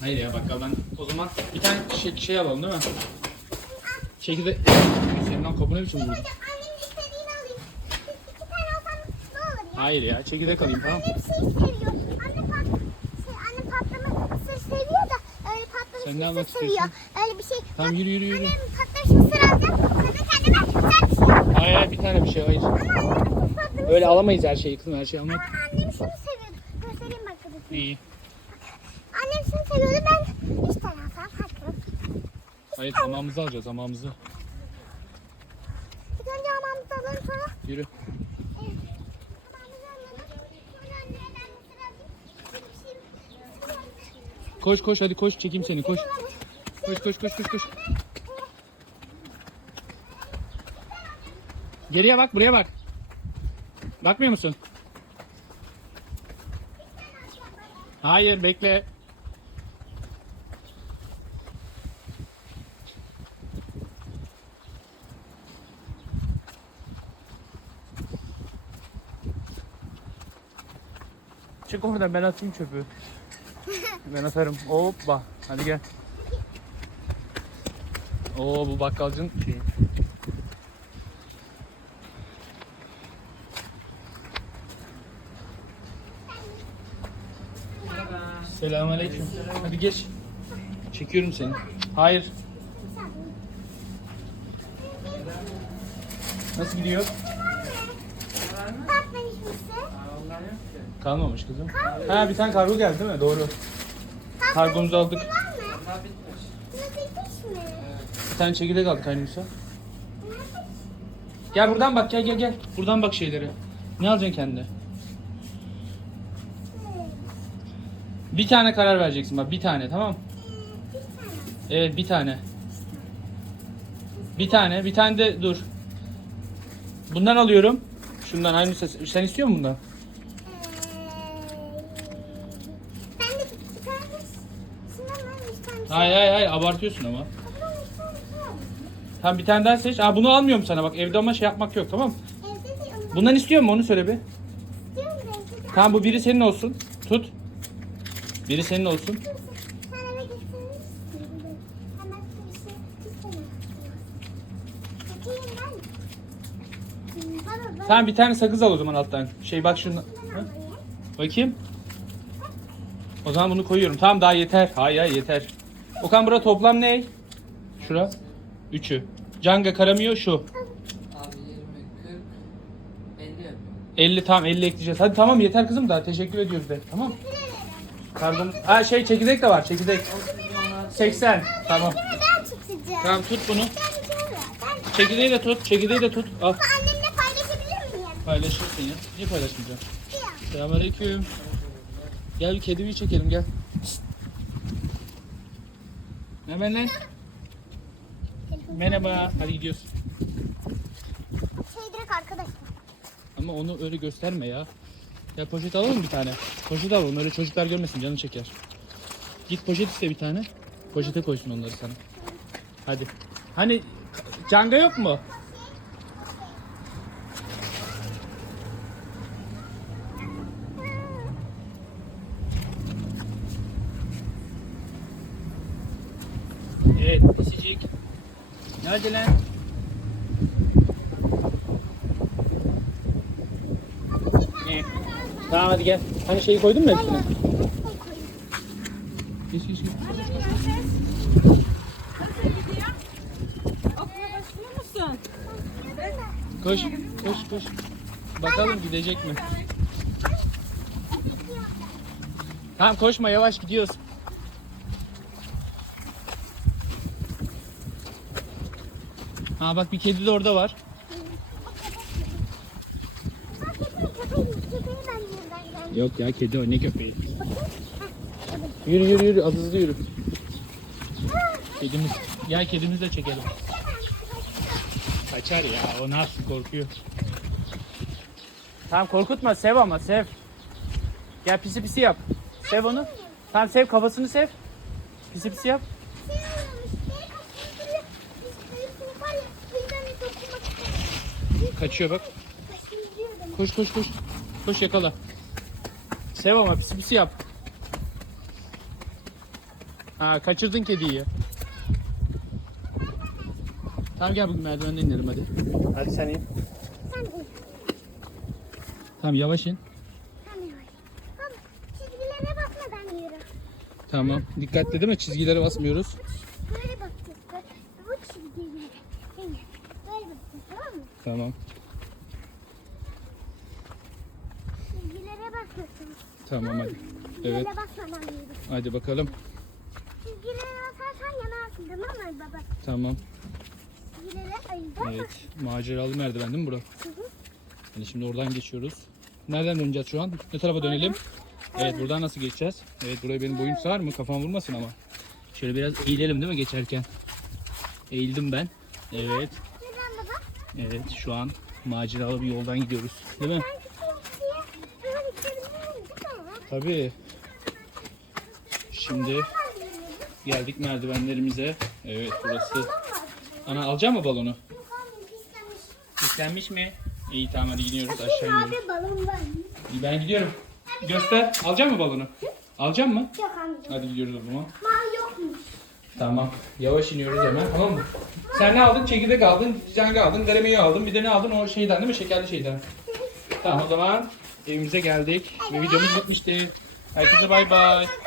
Hayır ya bakkaldan. O zaman bir tane şey, şey alalım değil mi? Çekirdek. Senin lan kapı ne biçim vurdu? Hocam annemin istediğini alayım. İki tane alsam ne olur ya? Hayır ya çekirdek alayım tamam. Anne bir şey seviyor. Anne pat şey, anne patlama mısır seviyor da öyle Sen ne almak mısır seviyor. istiyorsun? Öyle bir şey. Tamam yürü yürü yürü. Annem patlamış mısır alacağım. Sonra kendime güzel bir şey. Hayır hayır bir tane bir şey hayır. Annem patlamış. Öyle alamayız her şeyi kızım her şeyi almak. Ama annem şunu seviyordu. Göstereyim bak kızım. İyi. Annem şunu seviyordu. Ben üç tane alsam hakkım. Hayır tamamımızı alacağız tamamımızı. İlk önce hamamımızı alalım sonra. Yürü. Hamamımızı Koş koş hadi koş çekeyim seni koş. Koş koş koş koş koş. Geriye bak buraya bak. Bakmıyor musun? Hayır bekle. Çık oradan ben atayım çöpü. Ben atarım. Hoppa. Hadi gel. Oo bu bakkalcının şeyi. Selamünaleyküm. Hadi geç. Çekiyorum seni. Hayır. Nasıl gidiyor? Mısır. Kalmamış kızım. Ha bir tane kargo geldi değil mi? Doğru. Kargomuzu aldık. Var mı? Bunu bitmiş mi? Bir tane çekirdek aldık Aynısa. Gel buradan bak gel gel gel. Buradan bak şeylere. Ne alacaksın kendine? Bir tane karar vereceksin bak bir tane tamam Evet bir tane. Bir tane bir tane de dur. Bundan alıyorum. Şundan aynı ses. Sen istiyor musun bundan? Ben de bir tane şundan var üç tane. Hayır hayır hayır abartıyorsun ama. Tamam bir tane daha seç. Aa bunu almıyorum sana bak evde ama şey yapmak yok tamam onu Bundan istiyor mu onu söyle bir. Tamam bu biri senin olsun. Tut. Biri senin olsun. Şey. Tamam bir tane sakız al o zaman alttan. Şey bak şunu. Bakayım. O zaman bunu koyuyorum. Tamam daha yeter. Hayır hayır yeter. Okan bura toplam ne? Şura. Üçü. Canga karamıyor şu. Abi 20, 40, 50 yapıyor. 50 tamam 50 ekleyeceğiz. Hadi tamam yeter kızım daha teşekkür ediyoruz de. Tamam. Kargomuz. Ha şey çekirdek de var çekirdek. 80. Tamam. Ben. Tamam tut bunu. Ben Çekirdeği de tut. Çekirdeği de tut. Al. Ama annemle paylaşabilir miyim? Paylaşırsın ya. Niye paylaşmayacağım? Ya. Selamünaleyküm. Gel bir kediyi çekelim gel. Psst. Ne? Merhaba. Hadi gidiyoruz. Şey direkt arkadaşlar. Ama onu öyle gösterme ya. Ya poşet alalım bir tane? Poşet al onu öyle çocuklar görmesin canı çeker. Git poşet iste bir tane. Poşete koysun onları sana. Hadi. Hani canga yok mu? Evet, pisicik. Nerede lan? İyi. Tamam hadi gel. Hani şeyi koydun mu hepsine? Geç geç geç. Koş koş koş. Bakalım gidecek mi? Tamam koşma yavaş gidiyoruz. Ha bak bir kedi de orada var. Yok ya kedi o ne köpeği. Yürü yürü yürü az hızlı yürü. Kedimiz. Gel kedimizi de çekelim. Kaçar ya o nasıl korkuyor. Tamam korkutma sev ama sev. Gel pisi pisi yap. Sev onu. Tamam sev kafasını sev. Pisi pisi yap. Kaçıyor bak. Koş koş koş. Koş yakala. Sev ama pisi pisi yap. Ha kaçırdın kediyi. Tamam gel bugün merdivenden inelim hadi. Hadi sen in. Tamam yavaş in. Çizgilere. Tamam. Dikkatli değil mi? Çizgilere basmıyoruz. Böyle bakacağız. Bu çizgileri. Değil mi? Böyle bakacağız tamam mı? Tamam. Çizgilere basıyorsun. Tamam hadi. Çizgilere Evet. basmadan yürü. Hadi bakalım. Çizgilere basarsan yanarsın tamam mı baba? Tamam. Çizgilere ayıracağız. Evet. Maceralı merdiven değil mi bura? Hı hı. Yani şimdi oradan geçiyoruz. Nereden döneceğiz şu an? Ne tarafa dönelim? Evet buradan nasıl geçeceğiz? Evet buraya benim boyum sığar mı? Kafam vurmasın ama. Şöyle biraz eğilelim değil mi geçerken? Eğildim ben. Evet. Evet şu an maceralı bir yoldan gidiyoruz. Değil mi? Tabii. Şimdi geldik merdivenlerimize. Evet burası. Ana alacak mı balonu? Pislenmiş. Mi? İyi tamam hadi gidiyoruz aşağı iniyoruz. Abi balon var. İyi, Ben gidiyorum. Göster. Alacak mı balonu? Alacak mı? Yok amca. Hadi gidiyoruz o zaman. Mavi yokmuş. Tamam. Yavaş iniyoruz hemen tamam mı? Sen ne aldın? Çekirdek aldın, canga aldın, garemeyi aldın. Bir de ne aldın? O şeyden değil mi? Şekerli şeyden. Tamam o zaman evimize geldik. Ve videomuz bitmişti. Herkese bay bay.